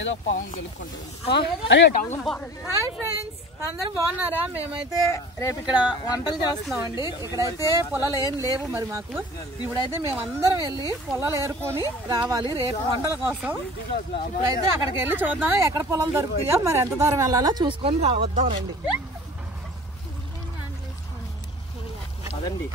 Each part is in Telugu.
ఏదో పాము గెలుచుకుంటుంది. హాయ్ ఫ్రెండ్స్, అందరూ బాగున్నారా? మేమైతే రేపు ఇక్కడ వంటలు చేస్తున్నామండి. ఇక్కడైతే పొలాలు ఏం లేవు మరి మాకు. ఇప్పుడైతే మేమందరం వెళ్ళి పొలాలు ఏరుకొని రావాలి రేపు వంటల కోసం. ఇప్పుడైతే అక్కడికి వెళ్ళి చూద్దాం ఎక్కడ పొలాలు దొరుకుతాయో, మరి ఎంత దూరం వెళ్ళాలో చూసుకొని వద్దాం రండి. అదండి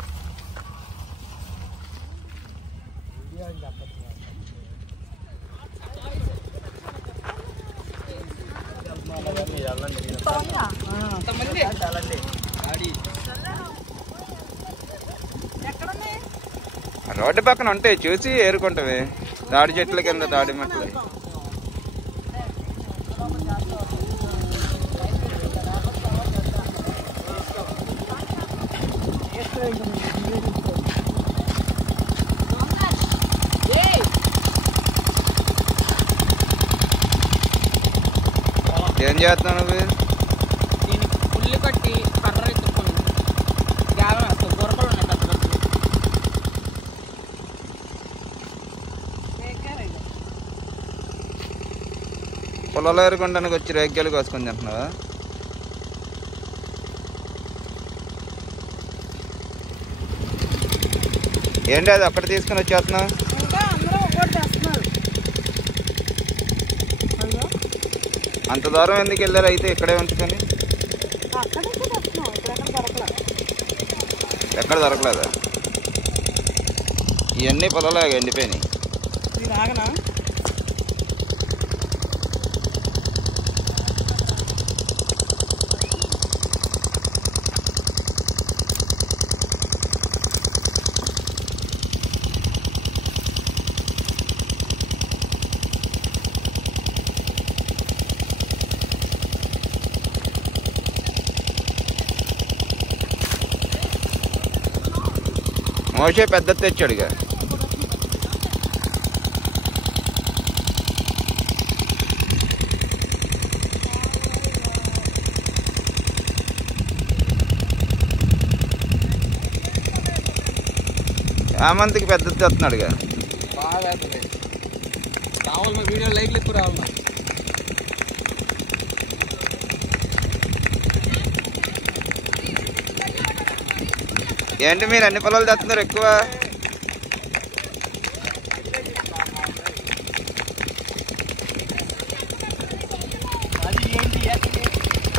రోడ్డు పక్కన ఉంటాయి, చూసి ఏరుకుంటావి. తాడి చెట్ల కింద తాడి మట్టలు. ఏం చేస్తున్నావు నువ్వు? దీనికి పుల్లి కట్టి కర్ర ఎత్తుకొని గొరకలు ఉన్నాయి. పొలంలో ఏరుకుంటానికి వచ్చి రేగ్గాయలు కోసుకొని తింటున్నావా? ఏంటి అది అక్కడ తీసుకుని వచ్చేస్తున్నావు? అంత దూరం ఎందుకు వెళ్ళారు? అయితే ఇక్కడే ఉంచుకొని ఎక్కడ దొరకలేదా? ఇవన్నీ పొలంలో ఎండిపోయినాయి. మోసే పెద్ద తెచ్చాడుగా. హేమంత్కి పెద్ద తెస్తున్నాడుగా. బాగా కావాలి మా వీడియో లైక్లు ఎక్కువ రావాలి. ఏంటి మీరు అన్ని పొలాలు తెస్తున్నారు ఎక్కువ?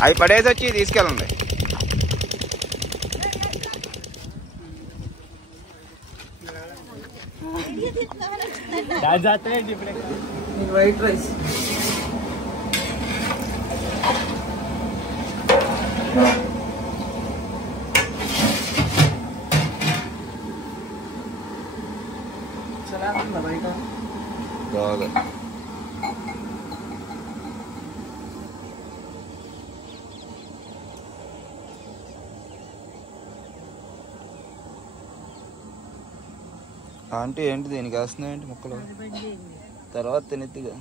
అవి పడేసి వచ్చి తీసుకెళ్ళండి. వైట్ రైస్ బాగా ఆంటీ ఏంటి దీనికి వేస్తున్నావు? ఏంటి ముక్కలు తర్వాత తినెత్తిగా.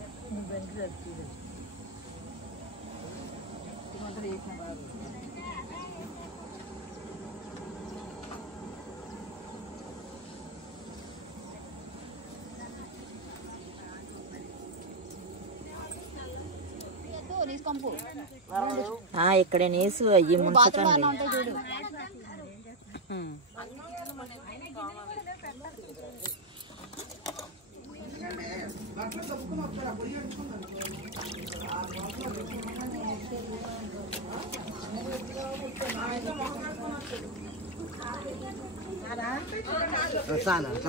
ఇక్కడ నేసు అయ్యి ముంచకండి.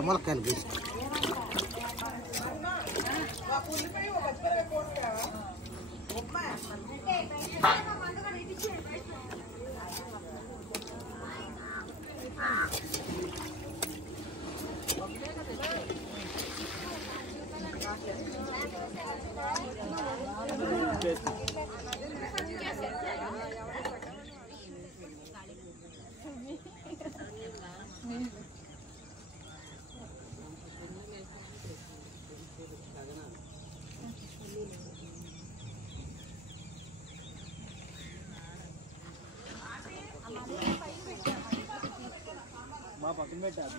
మొలకాయలు మా పక్కన పెట్టారు.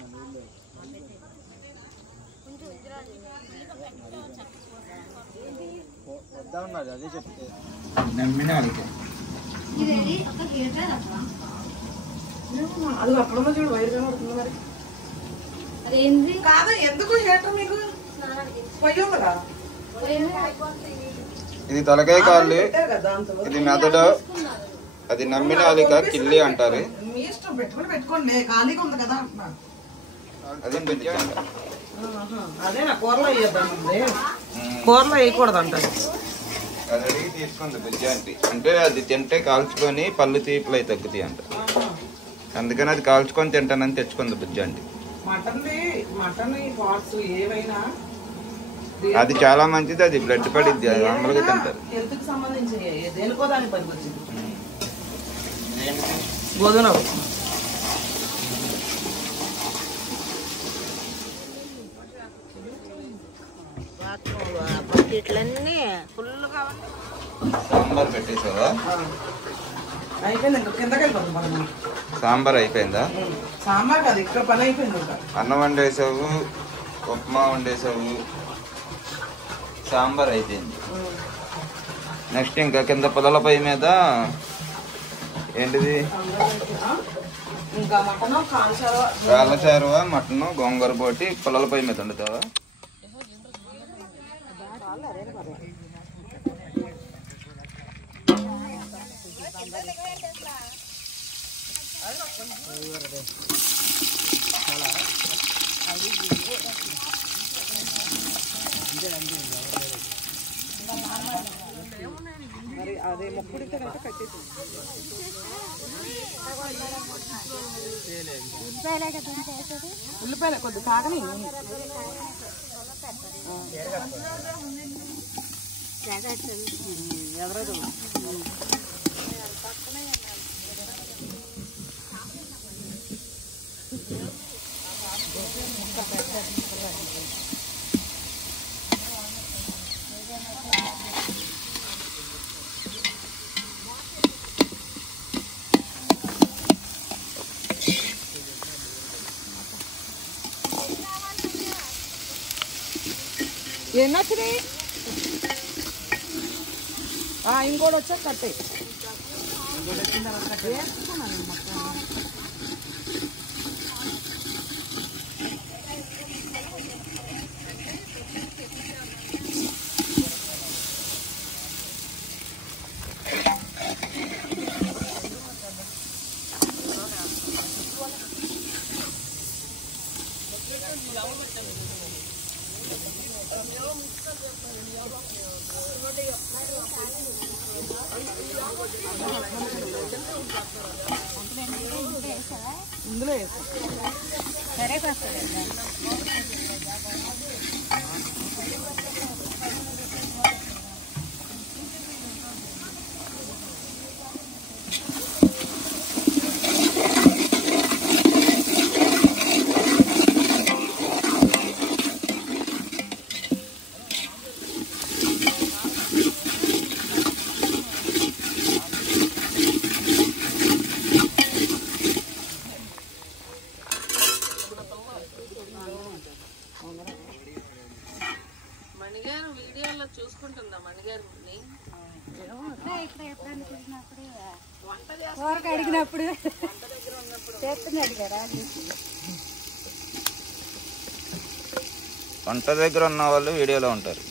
అదే చెప్తే నమ్మిన వాళ్ళకి అది అప్పుడు చూడు వైరుగా పడుతుంది మరి కాదు ఎందుకు హీటర్ మీకు పొయ్యి ఉందిగా ఇది తలకాయ కాళ్ళు, ఇది మెదడు, అది నమ్మిన వాళ్ళక కిల్లి అంటారు. మీ ఇష్టం పెట్టుకోండి ఖాళీగా ఉంది కదా అంటున్నా. అది అదే నా కూరలో వేయద్దామండి, కూరలో వేయకూడదు అంటారు. అది అడిగి తీసుకుంది బుజ్జి అంటే, అంటే అది తింటే కాల్చుకొని పళ్ళు తీపులు అయి తగ్గుతాయి అంట. అందుకని అది కాల్చుకొని తింటానని తెచ్చుకుంది బుజ్జి అంటే. మటన్ పార్ట్స్ ఏవైనా అది చాలా మంచిది, అది బ్లడ్ పడిద్ది, అది మామూలుగా తింటారు. హెల్త్ కి సంబంధించి దేనికో దానికి పనికి వచ్చింది. గోధుమ బకెట్లన్నీ ఫుల్గా సాంబార్ పెట్టేసావా? అయిపోయింది, ఇంకా కిందకి వెళ్ళిపోతుంది. సాంబార్ అయిపోయిందా? సాంబార్ కాదు, ఇక్కడ పని అయిపోయింది. ఇంకా అన్నం వండేసావు, ఉప్మా వండేసావు, సాంబార్ అయిపోయింది. నెక్స్ట్ ఇంకా కింద పొలాల పై మీద ఏంటిది? ఇంకా మటన్ కాళ్ళచారువ, మటన్, గోంగూర పోటీ పొలాల పై మీద వండుతావా? అదే మొక్కుడితే కనుక కట్టేసి ఉల్లిపాయలు కొద్ది కాకని ఎవరో ఎన్నొచ్చినాయి. ఇంకోటి వచ్చా కట్టే ఇందులో సరే మణిగారు వీడియోలో చూసుకుంటుందా మణిగారిని అడిగినప్పుడు వంట దగ్గర ఉన్న వాళ్ళు వీడియోలో ఉంటారు.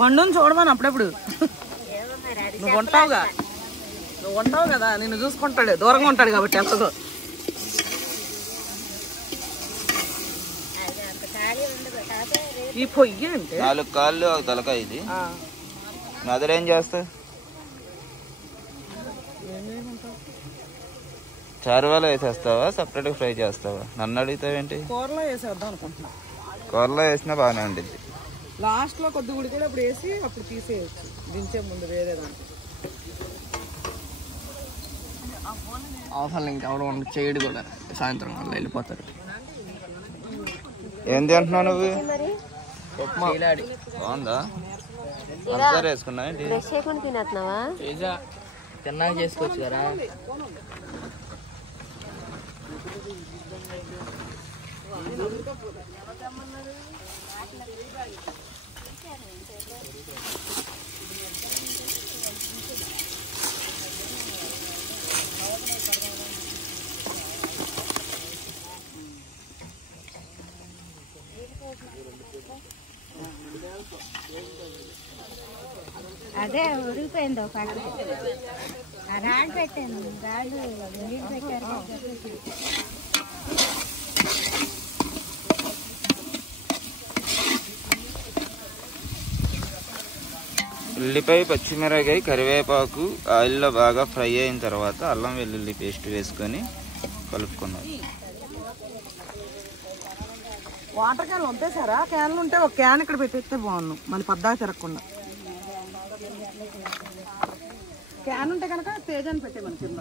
పండుని చూడమని అప్పుడప్పుడు నువ్వు ఉంటావు కదా, నిన్ను చూసుకుంటాడు, దూరంగా ఉంటాడు కాబట్టి ఎలాగో. ఈ పొయ్యి అంటే 4 కాళ్ళు ఒక తలకాయ. ఇది మదరేం చేస్తా? చారువాలో వేసేస్తావా, సపరేట్గా ఫ్రై చేస్తావా? నన్ను అడుగుతావేంటి? కూరలో వేసేద్దాం అనుకుంటున్నా. కూరలో వేసినా బాగానే ఉంటుంది. లాస్ట్ లో కొద్ది ఉడికి కూడా అప్పుడు వేసి అప్పుడు తీసేయచ్చు, దించే ముందు వేరే దాంట్లో. అవసరం ఇంకెవరు చేయడు కూడా, సాయంత్రం వాళ్ళు వెళ్ళిపోతారు. ఏం తింటున్నావు నువ్వు? బాగుందా? పంచదార వేసుకున్నా ఏంటి? తిన్నాక చేసుకోవచ్చు కదా. అదే ఉడికిపోయింది ఒక రాడు పెట్టాను రాడు నీళ్ళు పెట్టారు. ఉల్లిపాయ, పచ్చిమిరపకాయ, కరివేపాకు ఆయిల్లో బాగా ఫ్రై అయిన తర్వాత అల్లం వెల్లుల్లి పేస్ట్ వేసుకొని కలుపుకున్నాం. వాటర్ క్యాన్లు ఉంటేసారా? క్యాన్లు ఉంటే ఒక క్యాన్ ఇక్కడ పెట్టేస్తే బాగున్నాం, మళ్ళీ పద్దాక తిరగకుండా. క్యాన్ ఉంటే కనుక తేజాన్ని పెట్టే మన కింద.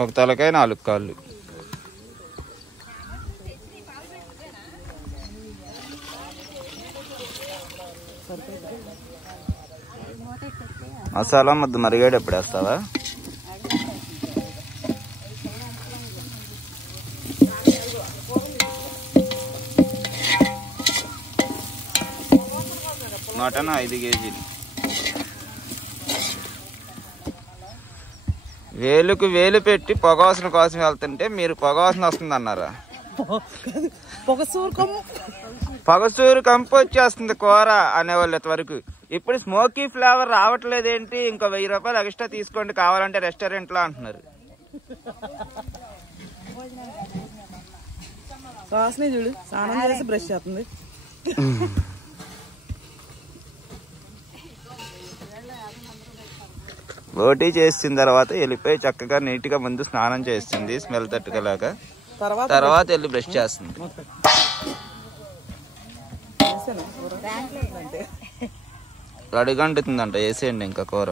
ఒక తలకాయ 4 కాళ్ళు. మసాలా ముద్ద మరిగేటప్పుడు వేస్తావా? మటన్ 5 కేజీలు. వేలుకు వేలు పెట్టి పొగవాసన కోసం వెళ్తుంటే మీరు పొగవాసన వస్తుంది అన్నారా? పొగసూరు కంపు వచ్చేస్తుంది కూర అనేవాళ్ళు ఇంతవరకు. ఇప్పుడు స్మోకీ ఫ్లేవర్ రావట్లేదు ఏంటి, ఇంకో 1000 రూపాయలు ఎక్స్ట్రా తీసుకోండి కావాలంటే రెస్టారెంట్ లో అంటున్నారు. వాసనే చూడు, స్నానం చేసి బ్రష్ చేస్తుంది. బోటీ చేసిన తర్వాత వెళ్ళిపోయి చక్కగా నీట్ గా ముందు స్నానం చేస్తుంది స్మెల్ తట్టుకోలేక, తర్వాత వెళ్ళి బ్రష్ చేస్తుంది. అడుగంటుతుందంట, వేసేయండి ఇంకా కూర.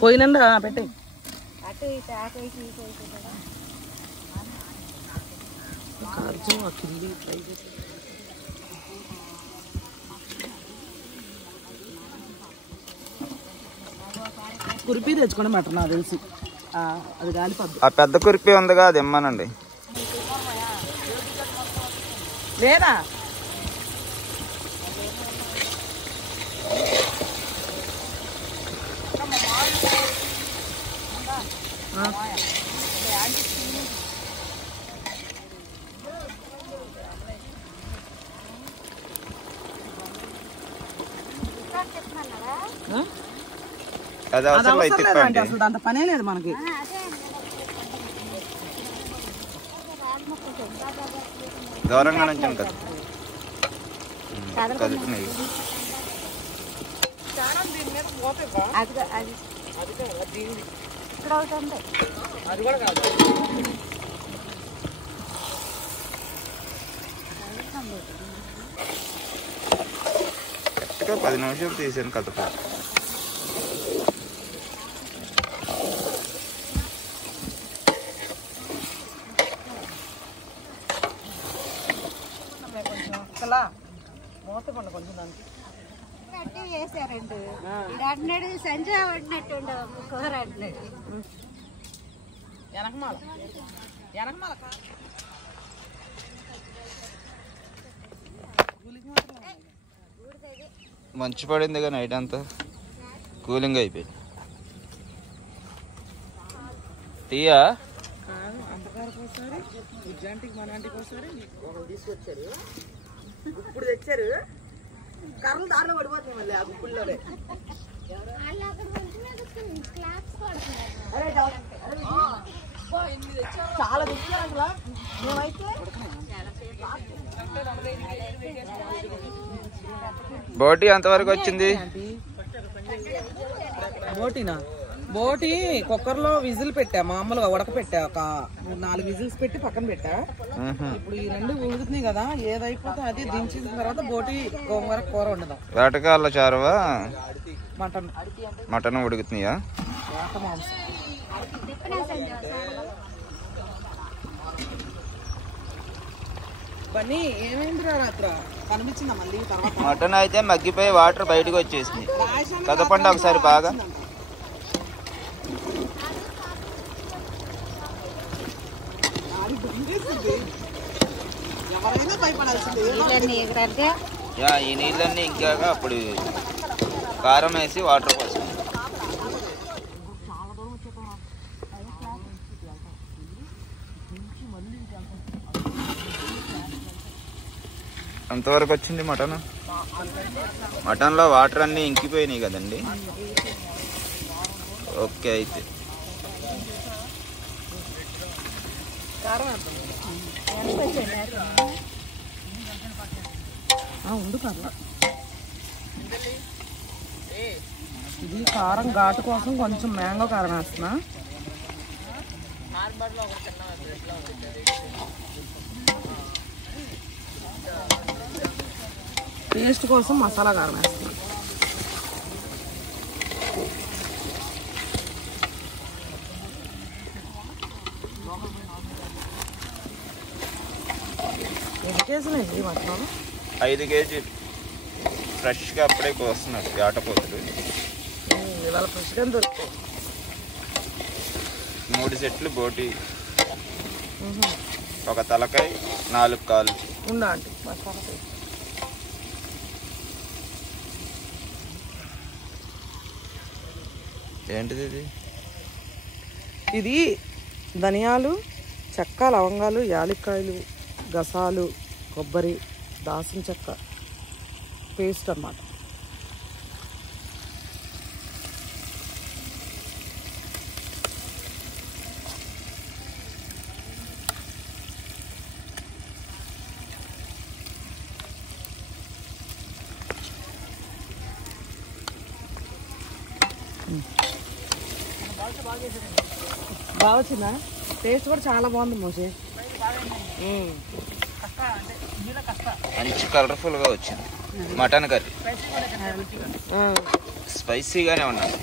పోయినండా పెట్టే కురిపి తెచ్చుకోండి మటన్ నాకు తెలిసి. అది కాలిపోద్దు. ఆ పెద్ద కురిపి ఉందిగా, అది ఇమ్మనండి. లేదా అది అవసరం అయితే అసలు అంత పనే లేదు మనకి. దూరంగా నుంచి కదా కదుపుతున్నాయి. అది కూడా కాదు. 10 నిమిషాలు తీసాను కదుపు. వేసారండి అంటున్నాడు, సంజయ్ వండినట్టు కూర అంటున్నాడు. వెనకమాల మంచు పడింది కానీ నైట్ అంతా కూలింగ్ అయిపోయింది. టీయా తీసుకొచ్చారు, ఇప్పుడు తెచ్చారు. కర్రలు దారిలో పడిపోతాయి మళ్ళీ ఆ గుప్పుల్లోనే. చాలా తెచ్చారు అసలు మేమైతే. బోటి ఎంతవరకు వచ్చింది? బోటీనా? బోటి కుక్కర్లో విజిల్ పెట్టా, మామూలుగా ఉడకపెట్టా, ఒక 4 విజిల్స్ పెట్టి పక్కన పెట్టా. ఇప్పుడు ఈ 2 ఉడుకుతున్నాయి కదా, ఏదైపోతే అది దించిన తర్వాత బోటి గోంగూర కూర ఉండదు. వేటకాళ్ళ చారువా? మటన్. మటన్ ఉడుకుతున్నాయా? పని ఏమైందిరా రాత్ర కనిపించిందా మళ్ళీ తర్వాత? మటన్ అయితే మగ్గిపోయి వాటర్ బయటకు వచ్చేసింది. కదపండి ఒకసారి బాగా. ఎవరైనా భయపడాల్సింది. ఈ నీళ్ళన్నీ ఇంకాక అప్పుడు కారం వేసి వాటర్ పోసింది. ఎంతవరకు వచ్చింది మటన్? మటన్లో వాటర్ అన్నీ ఇంకిపోయినాయి కదండి. ఓకే అయితే ఉండు పర్లా. ఇది కారం ఘాటు కోసం కొంచెం మ్యాంగో కారం వేస్తున్నా. టేస్ట్ కోసం మసాలా కారం వేస్తున్నా. ఎన్ని కేజీలండి మటన్? 5 కేజీలు ఫ్రెష్గా అప్పుడే కోస్తున్నారు వేటపోతులు. ఇవాళ ఫ్రెష్గా దొరుకుతాయి. 3 సెట్లు బోటి, ఒక తలకాయ, 4 కాళ్ళు. ఉందా అంటే మసాలా ఏంటిది ఇది? ఇది ధనియాలు, చెక్క, లవంగాలు, యాలక్కాయలు, గసాలు, కొబ్బరి, దాల్చిన చెక్క పేస్ట్ అన్నమాట. బాగా వచ్చిందా? టేస్ట్ కూడా చాలా బాగుంది మోసే. మంచి కలర్ఫుల్గా వచ్చింది మటన్ కర్రీ. స్పైసీగానే ఉన్నది.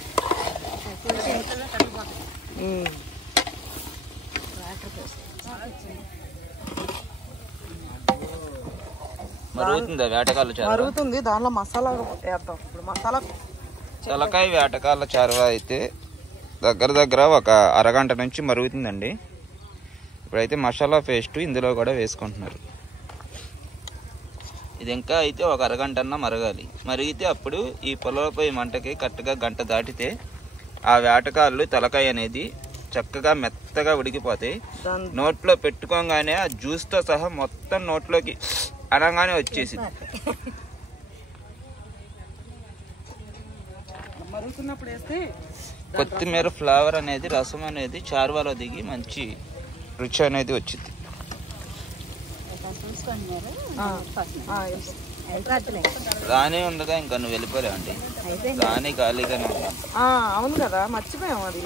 మరుగుతుందా వేటకాళ్ళ చారు? మరుగుతుంది, దానిలో మసాలా వేద్దాం ఇప్పుడు. మసాలా తలకాయ వేటకాళ్ళ చారువా అయితే దగ్గర ఒక అరగంట నుంచి మరుగుతుందండి. ఇప్పుడైతే మసాలా పేస్ట్ ఇందులో కూడా వేసుకుంటున్నారు. ఇది ఇంకా అయితే ఒక అరగంట అన్నా మరగాలి. మరిగితే అప్పుడు ఈ పొలంపై మంటకి కరెక్ట్గా గంట దాటితే ఆ వేటకాళ్ళు తలకాయ అనేది చక్కగా మెత్తగా ఉడికిపోతాయి. నోట్లో పెట్టుకోగానే ఆ జ్యూస్తో సహా మొత్తం నోట్లోకి అనగానే వచ్చేసింది. మరుగుతున్నప్పుడు వేస్తే కొత్తిమీర ఫ్లేవర్ అనేది, రసం అనేది చారువాలో దిగి మంచి రుచి అనేది వచ్చింది. రాణి ఉండగా ఇంకా నువ్వు వెళ్ళిపోలేవండి. రాణి ఖాళీగానే ఉన్నా. అవును కదా, మర్చిపోయాం. అది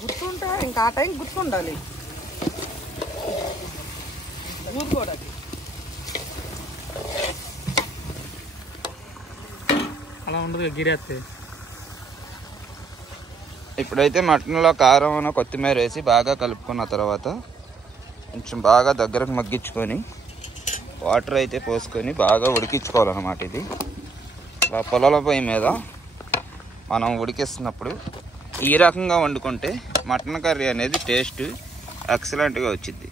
గుర్తుంటే ఇంకా ఆ టైం గుర్తుండాలి. అలా ఉండదు గిరేస్తే. ఇప్పుడైతే మటన్లో కారం, కొత్తిమీర వేసి బాగా కలుపుకున్న తర్వాత కొంచెం బాగా దగ్గరకు మగ్గించుకొని వాటర్ అయితే పోసుకొని బాగా ఉడికించుకోవాలన్నమాట. ఇది పొలాల పొయ్యి మీద మనం ఉడికిస్తున్నప్పుడు ఈ రకంగా వండుకుంటే మటన్ కర్రీ అనేది టేస్ట్ ఎక్సలెంట్గా వచ్చింది.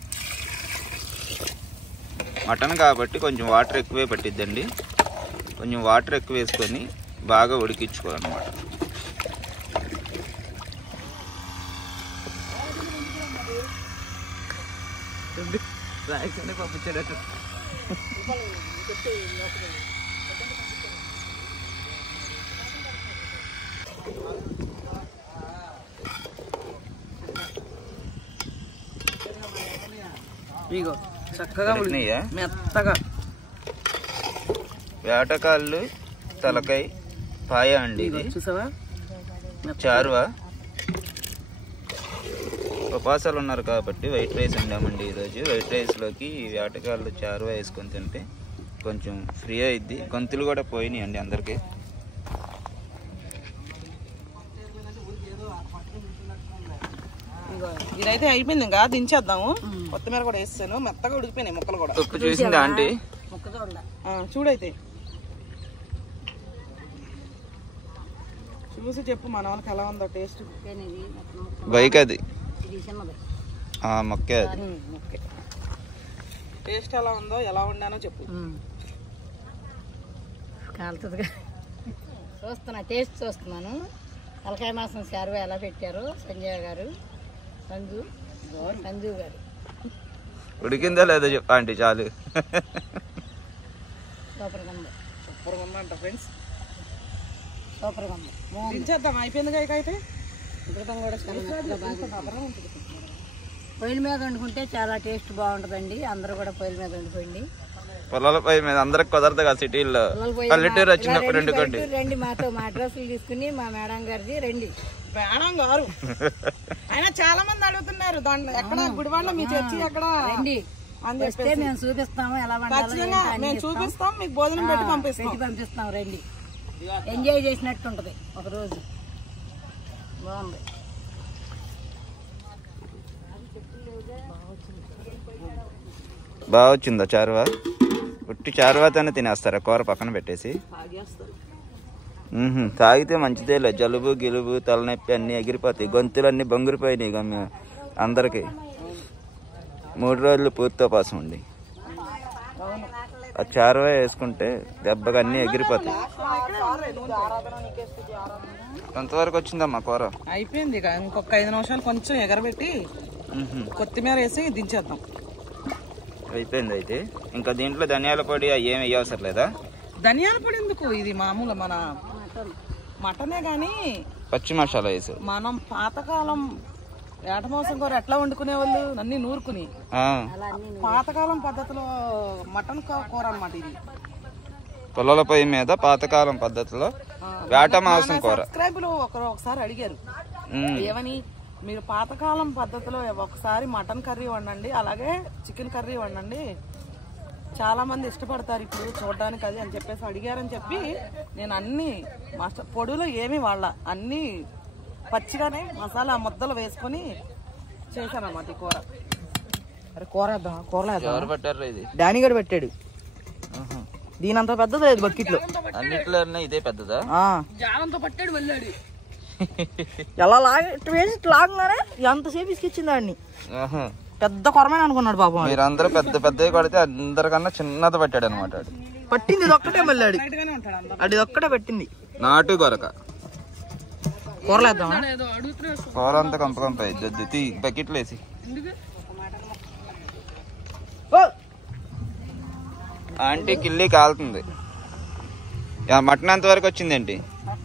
మటన్ కాబట్టి కొంచెం వాటర్ ఎక్కువే పట్టిద్దండి. కొంచెం వాటర్ ఎక్కువ వేసుకొని బాగా ఉడికించుకోవాలన్నమాట. పంపించాడు. ఇగో చక్కగా ఉడికినాయా? మెత్తగా వేటకాళ్ళు తలకాయ పాయ అండి ఇది. చూసావా చారువా. ఉపవాసాలు ఉన్నారు కాబట్టి వైట్ రైస్ వండామండి ఈరోజు. వైట్ రైస్లోకి వేటకాళ్ళు చారువా వేసుకొని తింటే కొంచెం ఫ్రీ అయిద్ది. గొంతులు కూడా పోయినాయి అండి అందరికీ. ఇదైతే అయిపోయింది, ఇంకా దించేద్దాము. కొత్తిమీర కూడా వేస్తాను, మెత్తగా ఉడికిపోయినాయి ముక్కలు కూడా. ఉప్పు చూసిందా ఆంటీ? చూడైతే చూసి చెప్పు మన వాళ్ళకి ఎలా ఉందో టేస్ట్. బైక్ అది మొక్కే అది. టేస్ట్ ఎలా ఉందో, ఎలా వండానో చెప్పు. కాలుతుందిగా చూస్తున్నా, టేస్ట్ చూస్తున్నాను. తలకాయ మాసం చారు ఎలా పెట్టారు సంజయ్ గారు, సంజు గారు. ఉడికిందా లేదా చెప్పు ఆంటీ చాలు. సూపర్గా ఉంది, సూపర్గా ఉందంట ఫ్రెండ్స్. సూపర్గా ఉంది. దించేద్దాం, అయిపోయింది కాక అయితే. ఉడకడం కూడా చాలా మెత్తగా బాగా ఉంటుంది. పొయ్యిల మీద వండుకుంటే చాలా టేస్ట్ బాగుంటుందండి. అందరూ కూడా పొయ్యిల మీద వండుకోండి. పొలాల పొయ్యి మీద అందరికి కుదరదు కదా సిటీల్లో. పల్లెటూరు వచ్చినప్పుడు వండుకోండి. రండి మాతో, మా అడ్రస్లు తీసుకుని మా మేడం గారిది రండి. మేడం గారు అయినా చాలా మంది అడుగుతున్నారు దాంట్లో ఎక్కడ గుడివాడలో మీ చర్చి ఎక్కడ రండి అని వస్తే మేము చూపిస్తాము ఎలా వండాలో. మేము చూపిస్తాం, మీకు భోజనం పెట్టి పంపిస్తాం. రండి, ఎంజాయ్ చేసినట్టు ఉంటది ఒక రోజు. బాగుంది. బాగా వచ్చిందా చారువా? ఉట్టి చారువాతోనే తినేస్తారా కూర పక్కన పెట్టేసి? తాగితే మంచిదేలే. జలుబు గిలుబు తలనొప్పి అన్నీ ఎగిరిపోతాయి. గొంతులన్నీ బొంగురిపోయినాయి అందరికి. 3 రోజులు పూర్తితో పాసం అండి. ఆ చారువా వేసుకుంటే దెబ్బగా అన్నీ ఎగిరిపోతాయి. ఎంతవరకు వచ్చిందమ్మా కూర? అయిపోయింది. ఇక ఇంకొక 5 నిమిషాలు కొంచెం ఎగరబెట్టి కొత్తిమీర వేసి దించేద్దాం. అయిపోయింది. అయితే ఇంకా దీంట్లో ధనియాల పొడి ఏమి వేయవసరం లేదా? ధనియాల పొడి ఎందుకు, ఇది మామూలు మన మటనే గాని పచ్చి మసాలా వేసావు. మనం పాతకాలం ఏటమాసం కూర ఎట్లా వండుకునే వాళ్ళు అన్ని నూరుకుని పాతకాలం పద్ధతిలో మటన్ కూర అన్నమాట ఇది. పొలాల పొయ్యి మీద పాతకాలం పద్ధతిలో వేట మాంసం కూర. సబ్స్క్రైబులు ఒకసారి అడిగారు ఏమని, మీరు పాతకాలం పద్ధతిలో ఒకసారి మటన్ కర్రీ వండండి, అలాగే చికెన్ కర్రీ వండండి, చాలా మంది ఇష్టపడతారు ఇప్పుడు చూడడానికి అది అని చెప్పేసి అడిగారని చెప్పి నేను అన్ని పొడులు ఏమి వాళ్ళ అన్ని పచ్చిగానే మసాలా ముద్దలు వేసుకొని చేశాను అన్నమాట ఈ కూర. అరే కూర పెట్టారు ఇది డానీ గడు పెట్టాడు. దీనంత పెద్దది లేదు బకెట్లో. అన్నిట్లో ఇదే పెద్దదా? జాలంతో పట్టాడు వెళ్ళాడు. ఎలా వేసి లాగగానే ఎంతసేపు ఇసుకిచ్చింది ఆడిని. పెద్ద కొరమైన అనుకున్నాడు పాపం. మీరందరూ పెద్ద పెద్దవి కొడితే అందరికన్నా చిన్నది పట్టాడు అనమాట. పట్టింది ఇది ఒక్కటే మళ్ళీ అది ఒక్కటే పట్టింది. నాటు గొరక కూరలేద్దాం. కూర అంతా కంప కంప అయింది. బకెట్లు వేసి ఆంటీ కిల్లి కాలుతుంది. మటన్ ఎంత వరకు వచ్చిందేంటి?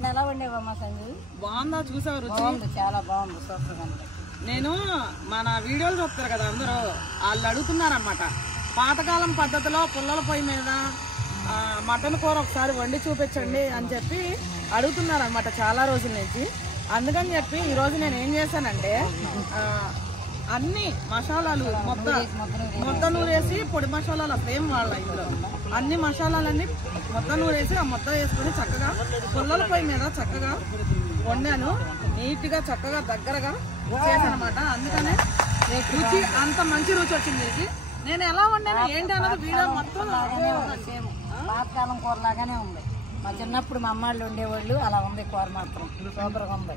ఎలా వండేవమ్మా సంజు? బాగుందా? చూసావు రుచి? చాలా బాగుంది, సూపర్ గా. నేను మన వీడియోలు చూస్తారు కదా అందరూ, వాళ్ళు అడుగుతున్నారన్నమాట పాతకాలం పద్ధతిలో పుల్లల పొయ్యి మీద మటన్ కూర ఒకసారి వండి చూపించండి అని చెప్పి అడుగుతున్నారన్నమాట చాలా రోజుల నుంచి. అందుకని చెప్పి ఈరోజు నేను ఏం చేశానంటే అన్ని మసాలాలు మొత్త నూరేసి, పొడి మసాలాలు అసలు ఏం వాళ్ళ ఇందులో అన్ని మసాలాలన్నీ మొత్తం నూరేసి ఆ మొత్తం వేసుకుని చక్కగా పుల్లల పొయ్యి మీద చక్కగా వండాను. నీట్గా చక్కగా దగ్గరగా చేశానమాట. అందుకనే రుచి అంత మంచి రుచి వచ్చింది ఇది. నేను ఎలా వండాను ఏంటి అన్నది వీడియో మొత్తం పాతకాలం కూర లాగానే ఉంది. మా చిన్నప్పుడు మా అమ్మాళ్ళు ఉండేవాళ్ళు అలా ఉంది కూర, మాత్రం సూపర్గా ఉంది,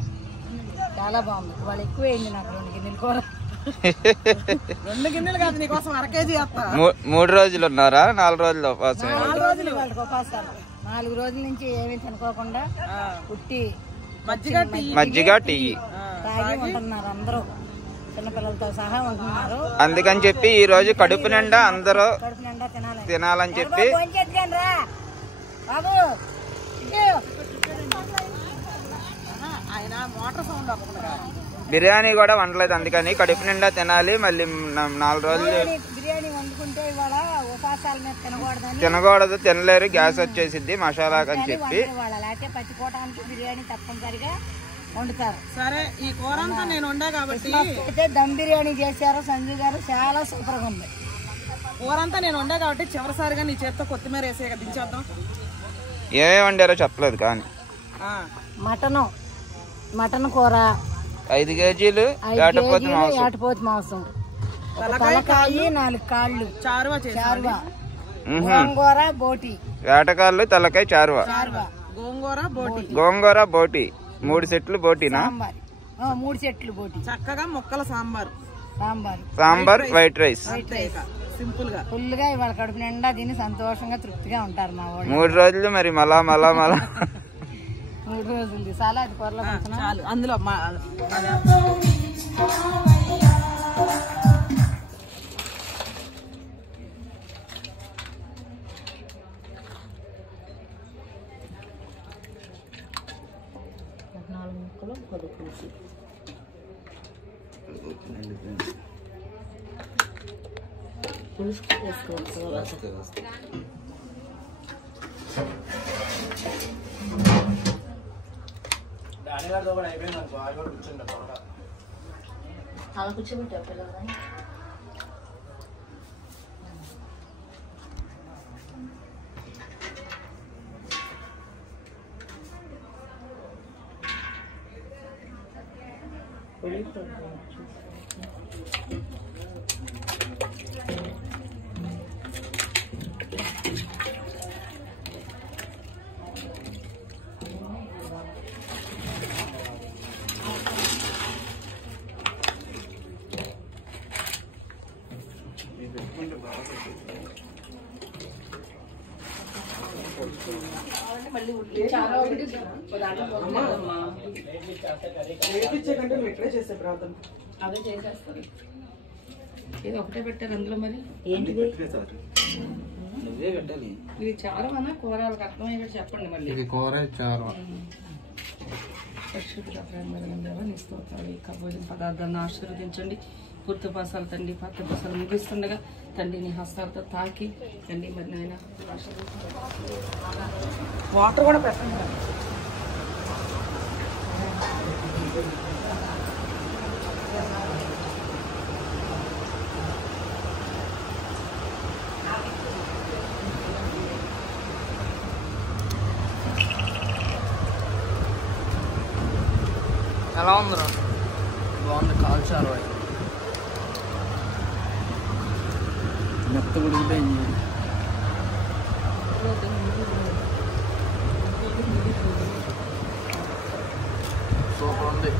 చాలా బాగుంది. వాళ్ళు ఎక్కువ వేయండి నాకు 2 గిన్నెల కూర. 2 గిన్నెలు కాదు, నీకోసం 1 కేజీ వేస్తా. 3 రోజులు ఉన్నారా? 4 రోజులు? 4 రోజులు వాళ్ళకి ఉపాసాలు. 4 రోజుల నుంచి ఏమీ తినుకోకుండా పుట్టి మజ్జిగ టీ తాగి ఉంటున్నారు అందరూ, చిన్నపిల్లలతో సహా ఉంటున్నారు. అందుకని చెప్పి ఈ రోజు కడుపు నిండా అందరూ తినాలని చెప్పి ఆయన మోటార్ సౌండ్ బిర్యానీ కూడా వండలేదు. అందుకని కడుపు నిండా తినాలి. మళ్ళీ 4 రోజులు బిర్యానీ వండుకుంటే ఇవాళ ఉపాసాల మీద తినకూడదు, తినలేరు, గ్యాస్ వచ్చేసిద్ది మసాలా అని చెప్పి లేకపోతే పచ్చికోవడానికి బిర్యానీ తప్పనిసరిగా వండుతారు. సరే ఈ కూర అంతా నేను వండా కాబట్టి అయితే దమ్ బిర్యానీ చేశారు సంజు గారు, చాలా సూపర్ గా ఉంది. కూర అంతా నేను వండా కాబట్టి చివరిసారిగా నీ చేత్తో కొత్తిమీర వేసే దించేద్దాం. ఏమేమి వండారో చెప్పలేదు కానీ మటన్ కూర 5 కేజీలు ఏటపోతు మాంసం, తలకాయ 4 కాళ్ళు, చారువా గోంగూర బోటి, వేటకాళ్ళు తలకాయ చారువా, గోంగూర బోటి 3 సెట్లు బోటినా, 3 సెట్లు బోటి, చక్కగా ముక్కల సాంబార్ వైట్ రైస్. సింపుల్ గా ఫుల్ గా ఇవాళ కడుపు నిండా తిని సంతోషంగా తృప్తిగా ఉంటారు మా వాళ్ళు. 3 రోజులు మరి మళ్ళా 3 రోజులు చాలా అది కూరలో చాలు. అందులో అలా కూర్చోబెట్టా పిల్లలు. అదే చేసేస్తారు. ఇది ఒకటే పెట్టారు అందులో. మరి ఏంటిది ఇది చాలా మన కూరలకు అర్థమయ్యేది చెప్పండి. మళ్ళీ ఇది కూర చారు. స్తోత్రాలు భోజన పదార్థాలను ఆశీర్వదించండి. పూర్తిపాసాలు తండ్రి పత్రపాసాలు ముగిస్తుండగా తండ్రి నీ హస్తాలతో తాకి తండ్రి మరి నాయన వాటర్ కూడా పెట్టండి. ఎలా ఉందిరా? బాగుంది. కాల్చారు మెత్త ఉడికిపోయింది. సూపర్ ఉంది.